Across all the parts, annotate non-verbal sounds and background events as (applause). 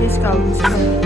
Geç kaldım.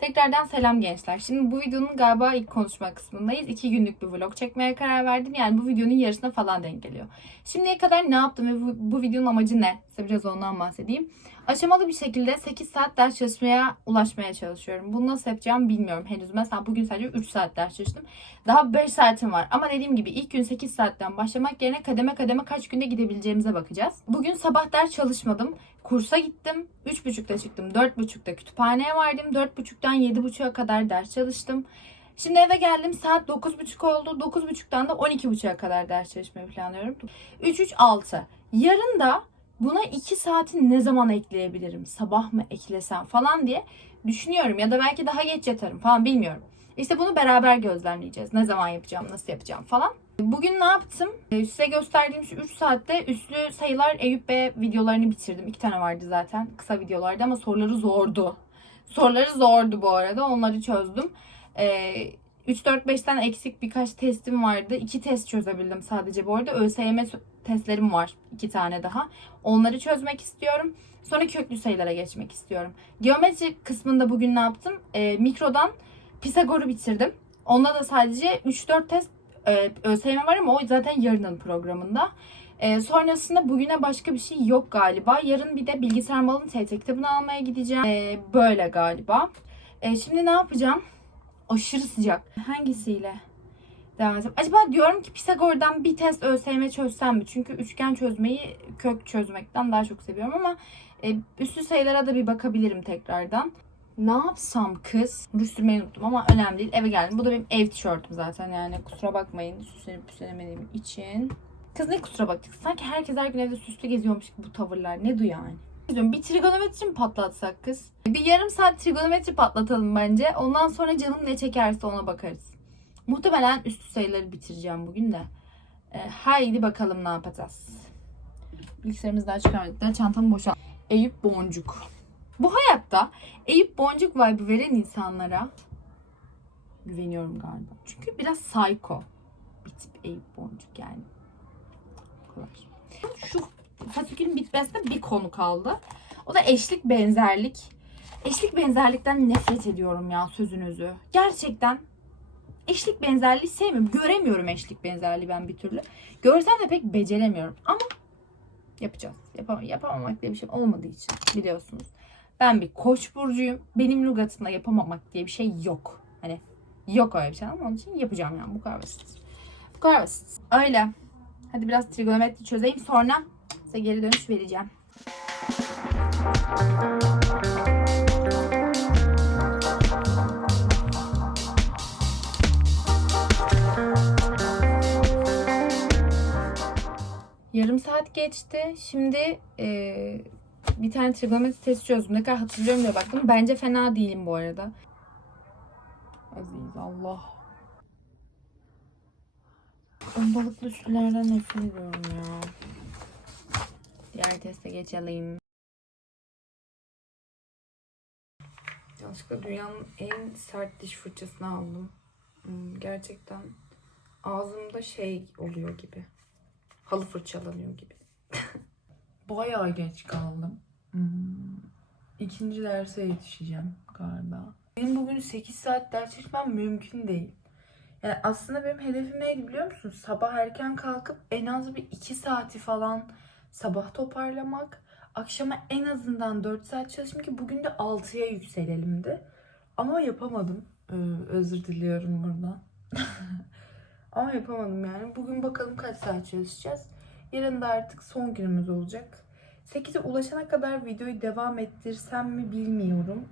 Tekrardan selam gençler. Şimdi bu videonun galiba ilk konuşma kısmındayız. İki günlük bir vlog çekmeye karar verdim. Yani bu videonun yarısına falan denk geliyor. Şimdiye kadar ne yaptım ve bu, bu videonun amacı ne? Size biraz ondan bahsedeyim. Aşamalı bir şekilde 8 saat ders çalışmaya ulaşmaya çalışıyorum. Bunu nasıl yapacağımı bilmiyorum henüz. Mesela bugün sadece 3 saat ders çalıştım. Daha 5 saatim var. Ama dediğim gibi ilk gün 8 saatten başlamak yerine kademe kademe kaç günde gidebileceğimize bakacağız. Bugün sabah ders çalışmadım. Kursa gittim. 3.30'da çıktım. 4.30'da kütüphaneye vardım. 4.30'dan 7.30'a kadar ders çalıştım. Şimdi eve geldim. Saat 9.30 oldu. 9.30'dan da 12.30'a kadar ders çalışmayı planlıyorum. 3-3-6. Yarın da buna 2 saati ne zaman ekleyebilirim? Sabah mı eklesem falan diye düşünüyorum. Ya da belki daha geç yatarım falan bilmiyorum. İşte bunu beraber gözlemleyeceğiz. Ne zaman yapacağım, nasıl yapacağım falan. Bugün ne yaptım? Ee, Size gösterdiğim şu 3 saatte üslü sayılar Eyüp Bey videolarını bitirdim. 2 tane vardı zaten kısa videolardı ama soruları zordu. Soruları zordu bu arada. Onları çözdüm. Ee, 3-4-5'ten eksik birkaç testim vardı. 2 test çözebildim sadece bu arada. ÖSYM testlerim var. 2 tane daha. Onları çözmek istiyorum. Sonra köklü sayılara geçmek istiyorum. Geometri kısmında bugün ne yaptım? Ee, mikrodan Pisagor'u bitirdim. Onda da sadece 3-4 test e, ÖSYM var ama o zaten yarının programında. E, sonrasında bugüne başka bir şey yok galiba. Yarın bir de bilgisayar malını TT kitabını almaya gideceğim. E, böyle galiba. E, şimdi ne yapacağım? Aşırı sıcak. Hangisiyle? Edeceğim. Acaba diyorum ki Pisagor'dan bir test ÖSYM çözsem mi? Çünkü üçgen çözmeyi kök çözmekten daha çok seviyorum ama e, üstü sayılara da bir bakabilirim tekrardan. Ne yapsam kız? Ruj sürmeyi unuttum ama önemli değil. Eve geldim. Bu da benim ev tişörtüm zaten yani. Kusura bakmayın süslenip püslenemediğim için. Kız ne kusura baktık. Sanki herkes her gün evde süslü geziyormuş bu tavırlar. Ne du yani? Diyorum, Bir trigonometri mi patlatsak kız? Bir yarım saat trigonometri patlatalım bence. Ondan sonra canım ne çekerse ona bakarız. Muhtemelen üstü sayıları bitireceğim bugün de. E, haydi bakalım ne yapacağız. Bilgisayarımızı daha çıkarmadık da çantamı boşalt. Eyüp Boncuk. Bu hayatta Eyüp Boncuk vibe veren insanlara güveniyorum galiba. Çünkü biraz psycho bir tip Eyüp Boncuk yani. Şu fasikülün bitmesine bir konu kaldı. O da eşlik benzerlik. Eşlik benzerlikten nefret ediyorum ya sözünüzü. Gerçekten eşlik benzerliği sevmiyorum. Göremiyorum eşlik benzerliği ben bir türlü. Görsem de pek beceremiyorum. Ama yapacağız. Yapam yapamamak diye bir şey olmadığı için biliyorsunuz. Ben bir koç burcuyum. Benim lügatımda yapamamak diye bir şey yok. Hani yok öyle bir şey ama onun için yapacağım yani. Bu kadar basit. Bu kadar basit. Öyle. Hadi biraz trigonometri çözeyim. Sonra size geri dönüş vereceğim. Yarım saat geçti. Şimdi eee, bir tane trigonometri testi çözdüm. Ne kadar hatırlıyorum diye baktım. Bence fena değilim bu arada. Aziz Allah. Ben balıklı üstülerden nefret ediyorum ya. Diğer teste geçelim. Yanlışlıkla dünyanın en sert diş fırçasını aldım. Hmm, Gerçekten ağzımda şey oluyor gibi. Halı fırçalanıyor gibi. (laughs) Bayağı geç kaldım. Hmm. İkinci derse yetişeceğim galiba. Benim bugün 8 saat ders çalışmam mümkün değil. Yani aslında benim hedefim neydi biliyor musun? Sabah erken kalkıp en az bir 2 saati falan sabah toparlamak. Akşama en azından 4 saat çalışayım ki bugün de 6'ya yükselelimdi. Ama yapamadım. Ee, özür diliyorum buradan. (laughs) Ama yapamadım yani. Bugün bakalım kaç saat çalışacağız. Yarın da artık son günümüz olacak. 8'e ulaşana kadar videoyu devam ettirsem mi bilmiyorum.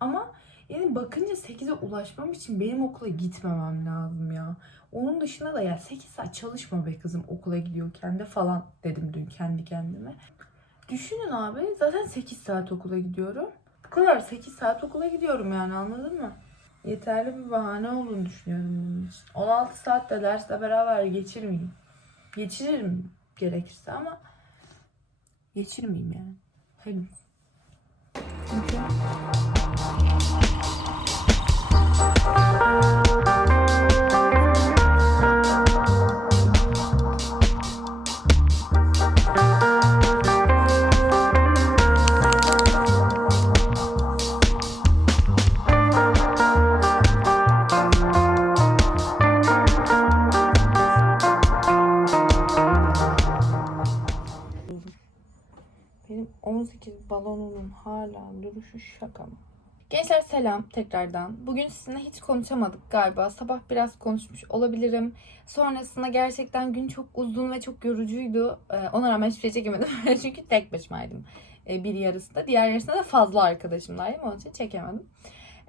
Ama yani bakınca 8'e ulaşmam için benim okula gitmemem lazım ya. Onun dışında da ya 8 saat çalışma be kızım okula gidiyorken de falan dedim dün kendi kendime. Düşünün abi zaten 8 saat okula gidiyorum. Bu kadar 8 saat okula gidiyorum yani anladın mı? Yeterli bir bahane olduğunu düşünüyorum bunun için. 16 saat de dersle beraber geçirmeyeyim. Geçiririm gerekirse ama geçirmeyeyim yani. Henüz. Benim 18 balonumun hala duruşu şaka mı? Gençler selam tekrardan. Bugün sizinle hiç konuşamadık galiba. Sabah biraz konuşmuş olabilirim. Sonrasında gerçekten gün çok uzun ve çok yorucuydu. Ee, ona rağmen hiçbir şey çekemedim. (laughs) Çünkü tek başımaydım. Ee, bir yarısında. Diğer yarısında da fazla arkadaşımdaydım. Onun için çekemedim.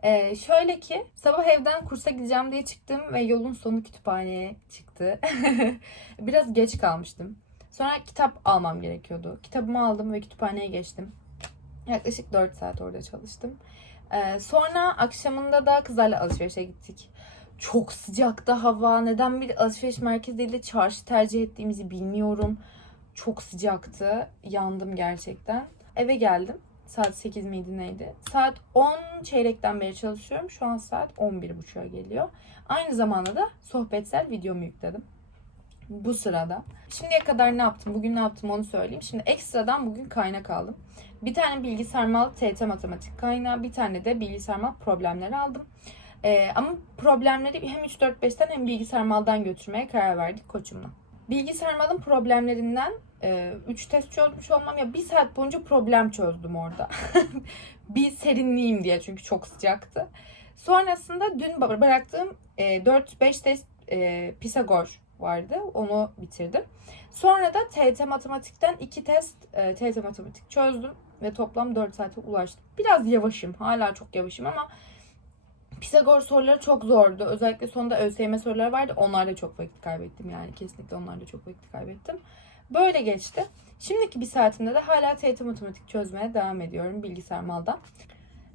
Ee, şöyle ki sabah evden kursa gideceğim diye çıktım ve yolun sonu kütüphaneye çıktı. (laughs) biraz geç kalmıştım. Sonra kitap almam gerekiyordu. Kitabımı aldım ve kütüphaneye geçtim. Yaklaşık 4 saat orada çalıştım. Ee, sonra akşamında da kızlarla alışverişe gittik. Çok sıcaktı hava. Neden bir alışveriş merkezi değil de çarşı tercih ettiğimizi bilmiyorum. Çok sıcaktı. Yandım gerçekten. Eve geldim. Saat 8 miydi neydi? Saat 10 çeyrekten beri çalışıyorum. Şu an saat 11.30'a geliyor. Aynı zamanda da sohbetsel videomu yükledim bu sırada. Şimdiye kadar ne yaptım, bugün ne yaptım onu söyleyeyim. Şimdi ekstradan bugün kaynak aldım. Bir tane bilgisayar mal TET matematik kaynağı, bir tane de bilgisayar mal problemleri aldım. Ee, ama problemleri hem 3-4-5'ten hem bilgisayar maldan götürmeye karar verdik koçumla. Bilgisayar malın problemlerinden 3 test çözmüş olmam ya bir saat boyunca problem çözdüm orada. (laughs) bir serinleyeyim diye çünkü çok sıcaktı. Sonrasında dün bıraktığım 4-5 test e, Pisagor vardı. Onu bitirdim. Sonra da TET matematikten iki test e, TET matematik çözdüm ve toplam 4 saate ulaştım. Biraz yavaşım. Hala çok yavaşım ama Pisagor soruları çok zordu. Özellikle sonunda ÖSYM soruları vardı. Onlarla çok vakit kaybettim yani. Kesinlikle onlarla çok vakit kaybettim. Böyle geçti. Şimdiki bir saatimde de hala TET matematik çözmeye devam ediyorum bilgisayar malda.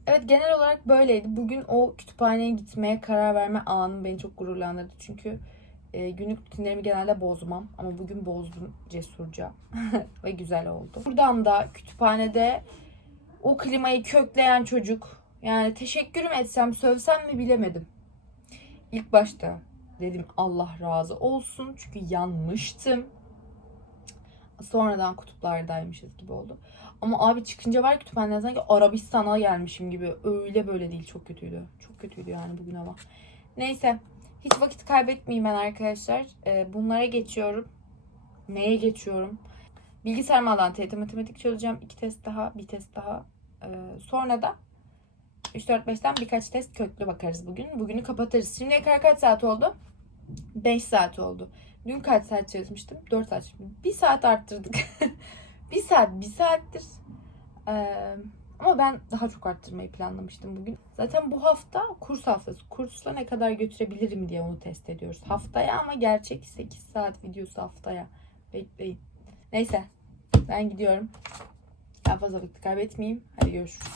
Evet genel olarak böyleydi. Bugün o kütüphaneye gitmeye karar verme anı beni çok gururlandırdı. Çünkü e, günlük rutinlerimi genelde bozmam. Ama bugün bozdum cesurca. (laughs) Ve güzel oldu. Buradan da kütüphanede o klimayı kökleyen çocuk. Yani teşekkür mü etsem, sövsem mi bilemedim. İlk başta dedim Allah razı olsun. Çünkü yanmıştım. Sonradan kutuplardaymışız gibi oldu. Ama abi çıkınca var kütüphaneden sanki Arabistan'a gelmişim gibi. Öyle böyle değil. Çok kötüydü. Çok kötüydü yani bugün hava. Neyse. Hiç vakit kaybetmeyeyim ben arkadaşlar. Ee, bunlara geçiyorum. Neye geçiyorum? Bilgisayar mantalitesi matematik çözeceğim. İki test daha, bir test daha. Ee, sonra da 3-4-5'ten birkaç test köklü bakarız bugün. Bugünü kapatırız. Şimdiye kadar kaç saat oldu? 5 saat oldu. Dün kaç saat çalışmıştım? 4 saat. Bir saat arttırdık. (laughs) bir saat, bir saattir. Ee, ama ben daha çok arttırmayı planlamıştım bugün. Zaten bu hafta kurs haftası. Kursla ne kadar götürebilirim diye onu test ediyoruz. Haftaya ama gerçek 8 saat videosu haftaya. Bekleyin. Neyse. Ben gidiyorum. Daha fazla vakit kaybetmeyeyim. Hadi görüşürüz.